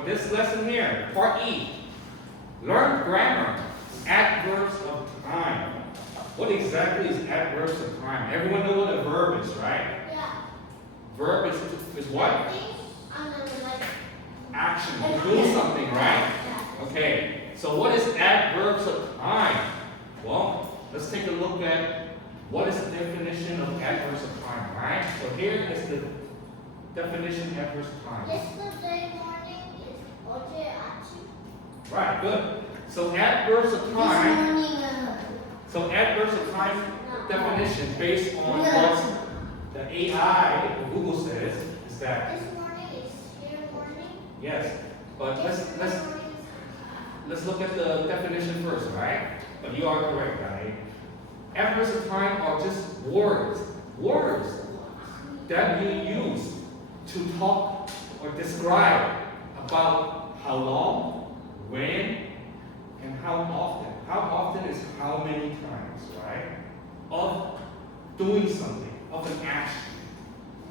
for this lesson here, part E, learn grammar, adverbs of time. What exactly is adverbs of time? Everyone know what a verb is, right? Yeah. Verb is what? Like Action, to do something, right? Yeah. Okay, so what is adverbs of time? Well, let's take a look at what is the definition of adverbs of time, right? So here is the definition of adverbs of time. Yesterday morning is 어제 아침. Right, good. So adverbs of This time, morning. so adverbs of time definition based on what the AI, or Google says, is that, This morning is here morning. yes, but let's look at the definition first, right? But you are correct, right? Adverbs of time are just words that you use to talk or describe about how long, when, and how often. How often is how many times, right? Of doing something, of an action,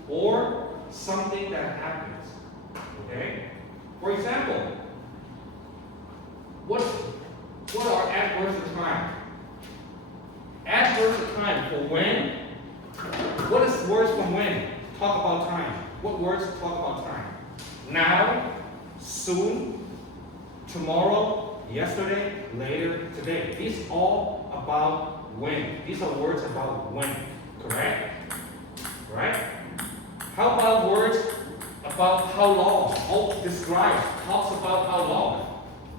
or something that happens. Okay? For example, what are adverbs of time? Adverbs of time for when. What is words from when? Talk about time. What words talk about time? Now, soon, tomorrow, yesterday, later, today. These all about when. These are words about when. Correct? Right? How about words about how long? Oh, describe, talks about how long.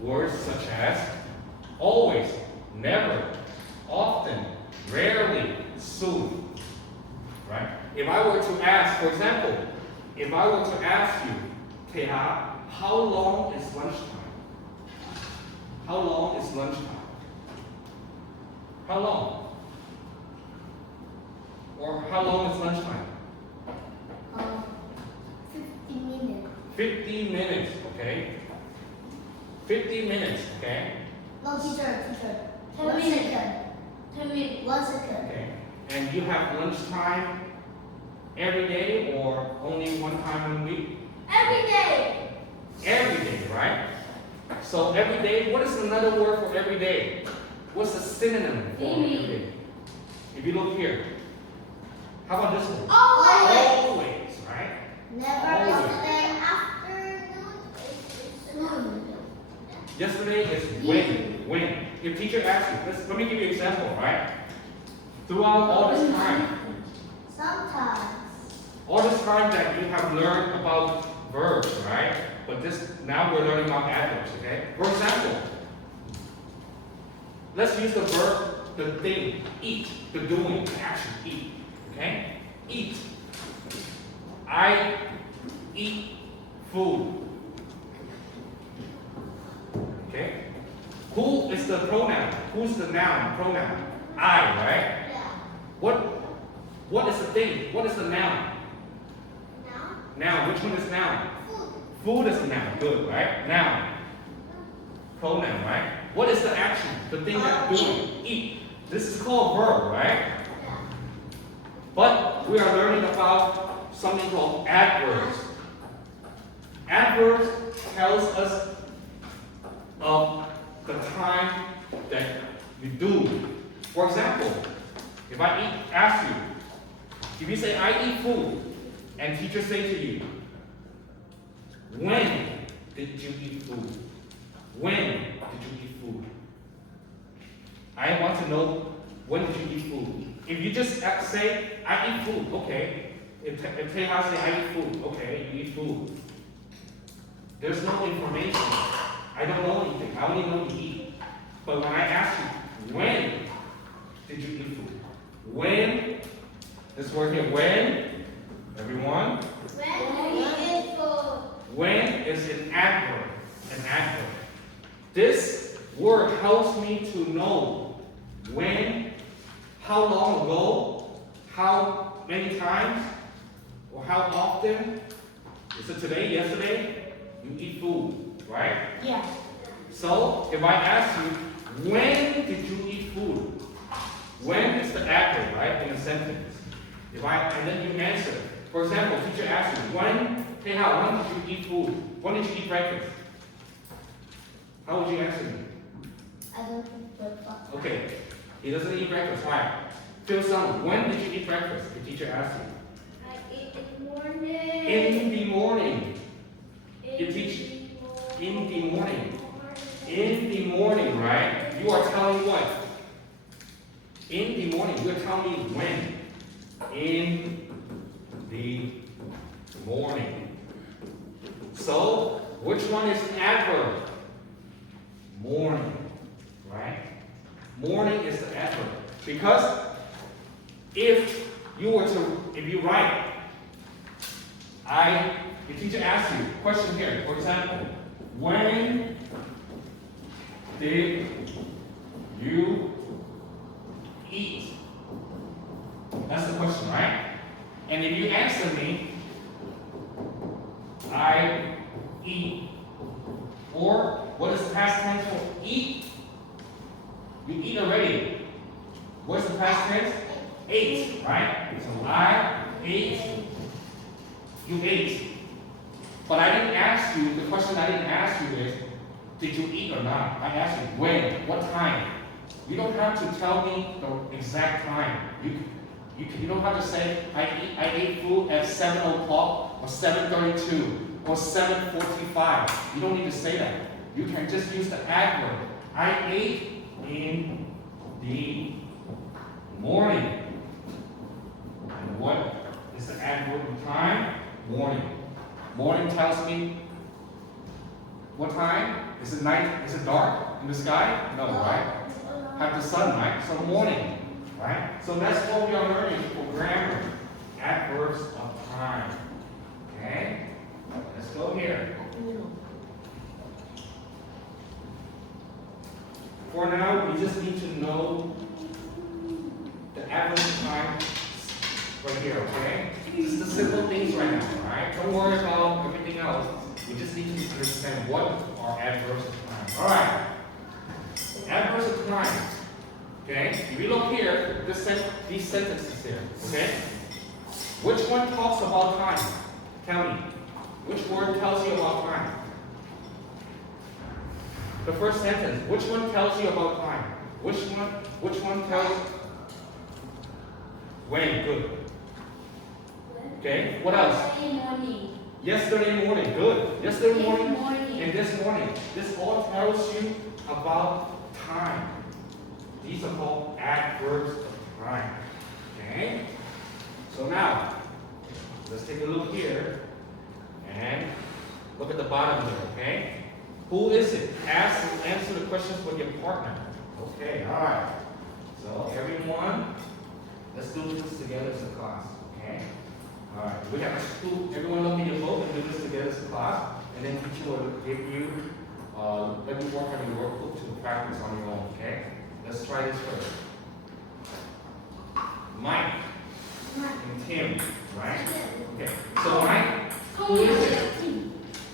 Words such as always, never, often, rarely, soon. Right? If I were to ask, for example, if I were to ask you, Teha, how long is lunchtime? How long is lunchtime? How long? Or how long is lunchtime? 50 minutes. 50 minutes, okay? 50 minutes, okay? No, teacher. 10 1 minutes. second. 10 minutes. 1 second. Okay. And you have lunchtime every day or only one time a week? Every day. Every day, right? So every day, what is another word for every day? What's the synonym for every day? If you look here, how about this one? Always. Always, right? Never. Always. Yesterday afternoon is soon. Yesterday is when. When. If teacher asks you, let me give you an example, right? Throughout all this time, Sometimes. all this time that you have learned about verbs, right? But now we're learning about adverbs, okay? For example, let's use the verb, the thing, eat, the doing, the action, eat, okay? Eat. I eat food. Okay? Who is the pronoun? Who's the noun, pronoun? I, right? Yeah. What is the thing? What is the noun? Now. Noun, which one is noun? Food. Food is a noun, good, right? Noun. Pronoun, right? What is the action? The thing that doing? Eat. This is called verb, right? Yeah. But we are learning about something called adverbs. Adverbs tells us of the time that you do. For example, if I ask you, if you say I eat food, and teacher say to you, when did you eat food? When did you eat food? I want to know, when did you eat food? If you just say, I eat food, okay. If Teha say, I eat food, okay, you eat food. There's no information. I don't know anything. I only know you eat. But when I ask you, when did you eat food? When, this word here, when, everyone, When we eat food. when is an adverb. An adverb. This word helps me to know when, how long ago, how many times, or how often. Is it today, yesterday? You eat food, right? Yeah. So if I ask you, when did you eat food? When is the adverb, right, in a sentence? And then you answer. For example, teacher asks you, when did you eat food? When did you eat breakfast? How would you answer me? I don't eat breakfast. Okay, he doesn't eat breakfast. Why? Phil Sung, when did you eat breakfast? The teacher asked you. I eat in the morning. In the morning. You teach in the morning. In the morning, right? You are telling what? In the morning. You're telling me when? In the morning. So, which one is adverb? Morning, right? Morning is the adverb. Because if you write, the teacher asks you, question here, for example, when did you eat? That's the question, right? And if you answer me, I eat. Or what is the past tense for eat? You eat already. What's the past tense? Ate, right? So I ate. You ate. But I didn't ask you, the question I didn't ask you is, did you eat or not? I asked you when, what time. You don't have to tell me the exact time. You don't have to say, I ate food at 7 o'clock or 7:32 or 7:45. You don't need to say that. You can just use the adverb. I ate in the morning. And what is the adverb of time? Morning. Morning tells me what time? Is it night? Is it dark in the sky? No, right? Have the sun, right? So morning, right? So that's what we are learning for grammar. Adverbs of time. Okay? Let's go here. For now, we just need to know the adverb of time right here, okay? Just the simple things right now, alright? Don't worry about everything else. We just need to understand what are adverbs of time. Alright. Adverbs of time. Okay? If you look here, these sentences here, okay? Which one talks about time? Tell me. Which word tells you about time? The first sentence. Which one tells you about time? Which one tells when? Good. Okay, what else? Yesterday morning. Yesterday morning. Good. Yesterday morning. Morning. And this morning. This all tells you about time. These are called adverbs of time. Okay? So now, let's take a look here and look at the bottom here, okay? Who is it? Answer the questions with your partner. Okay, alright. So everyone, let's do this together as a class, okay? Alright, we have to do, everyone look at your book and do this together as a class, and then teacher will give you, let you work on your workbook to practice on your own, okay? Let's try this first. Mike and Tim, right? Okay, so Mike, who is it?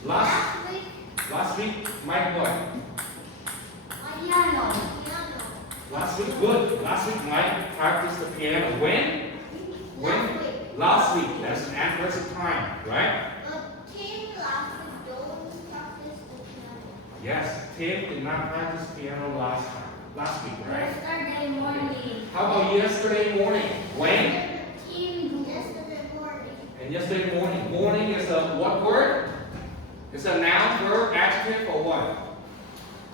Last week, Mike what? Piano. Last week, good. Last week, Mike practiced the piano. When? Last week. That's an adverb of time, right? Yes, Tim did not practice piano last week, right? Yesterday morning. How about yesterday morning? When? Yesterday morning. And yesterday morning. Morning is a what word? It's a noun, verb, adjective, or what?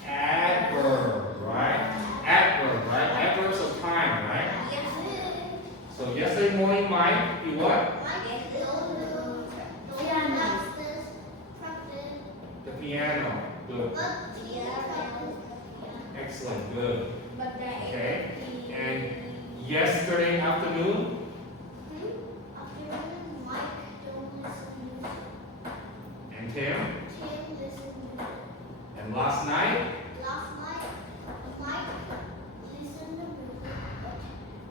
Adverb, right? Adverb, right? Adverbs of time, right? So yesterday morning, Mike, he what? The piano. Good. Excellent. Good. Okay. And yesterday afternoon, and Tim, and last night, Mike listened to music, but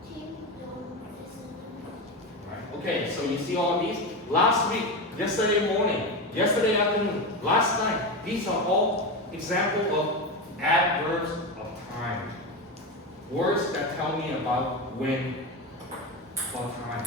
Tim don't listen to music. right? Okay, so you see all these? Last week, yesterday morning, yesterday afternoon, last night. These are all examples of adverbs of time. Words that tell me about when, what time.